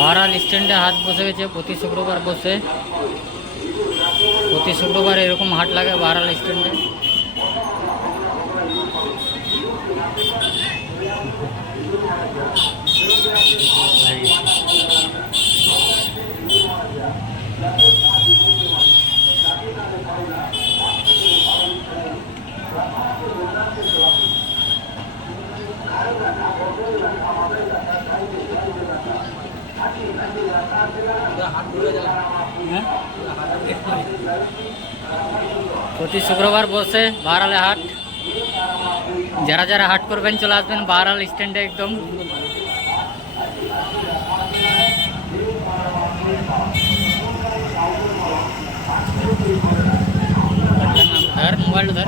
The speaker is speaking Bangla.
বাহারাল স্ট্যান্ডে হাট বসে গেছে প্রতি শুক্রবার বসে প্রতি শুক্রবার এরকম হাট লাগে বাহারাল স্ট্যান্ডে হ্যাঁ? প্রতি শুক্রবার বসে বাহারালে হাট যারা যারা হাট করবেন চলে আসবেন বাহারাল স্ট্যান্ডে একদম ধর মোবাইল ধর